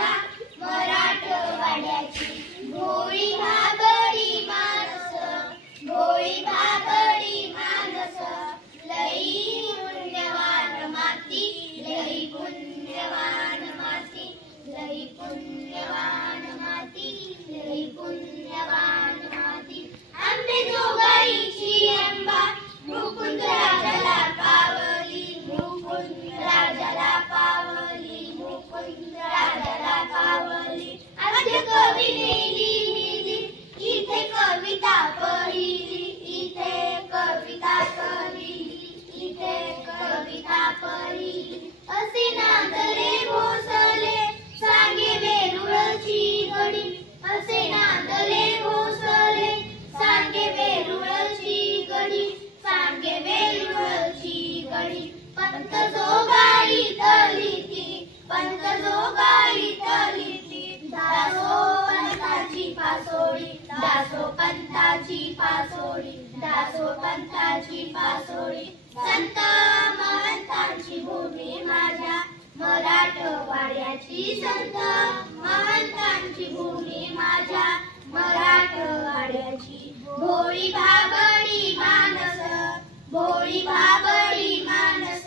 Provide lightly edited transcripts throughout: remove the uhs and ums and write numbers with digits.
माझ्या मराठवाड्याची भोळी भाबडी माणस, भोळी भाबडी माणस, लई पुण्यवान माती, लई पुण्यवान माती, लई पुण्यवान माती, लई पुण्यवान माती. अंबेजोगाईची अंबा मुकुंद राजाला पावली, मुकुंद राजाला पावली, मुकुंद राजाला पावली. आद्य कवी नेली इथे कविता पहिली, इथे कविता पहिली, इथे कविता पहिली. असे नांदले भोसले सांगे वेरुळची गडी, असे नांदले भोसले सांगे वेरुळची गडी, सांगे वेरुळची गडी. पंत जोगाई तलिती, पंत जोगाई तलिती, दासो पंताची पासोळी, दासो पंताची पासोळी, दासो पंताची पासोळी. संत महंतांची भूमी माझ्या मराठवाड्याची, संत महंतांची भूमी माझ्या मराठवाड्याची. भोळी भाबडी मानस, भोळी भाबडी मानस,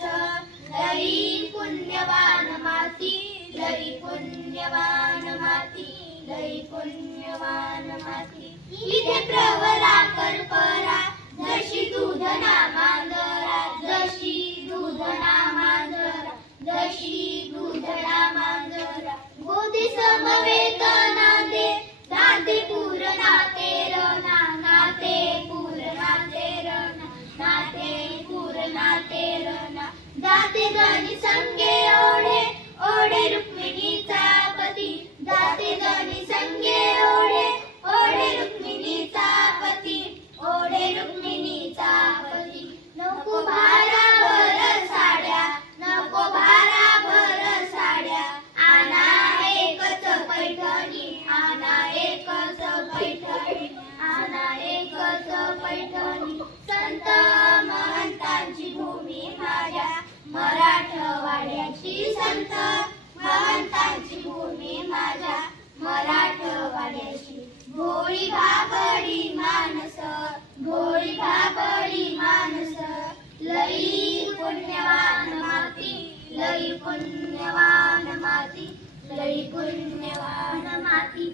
लई पुण्यवान माती, लई पुण्यवान माती, लई पुण्यवान माती. इथे प्रवरा करपरा जशी दूधना मांजरा, जशी दूधना मांजरा, जशी दूधना मांजरा. गोदे समवेत नांदे, नाते पूर नाते रणा, नाते पूर नाते रणा, नाते पूर नाते रणा. जाते जनी संगे ओढे, ओढे रुक्मिणीचा पती, जाते जनी संगे ओढे, ओढे रुक्मिणीचा पती, ओढे रुक्मिणीचा पती. नको भाराभर साड्या, नको भाराभर साड्या, आना एकच पैठणी, आना एकच पैठणी, आना एकच पैठणी. संत महंतांची भूमी माझ्या मराठवाड्याची, संत महंतांची भूमी माझ्या मराठवाड्याची. भोळी भाबडी मानस, भोळी भाबडी मानस, लई पुण्यवान माती, लई पुण्यवान माती, लई पुण्यवान माती.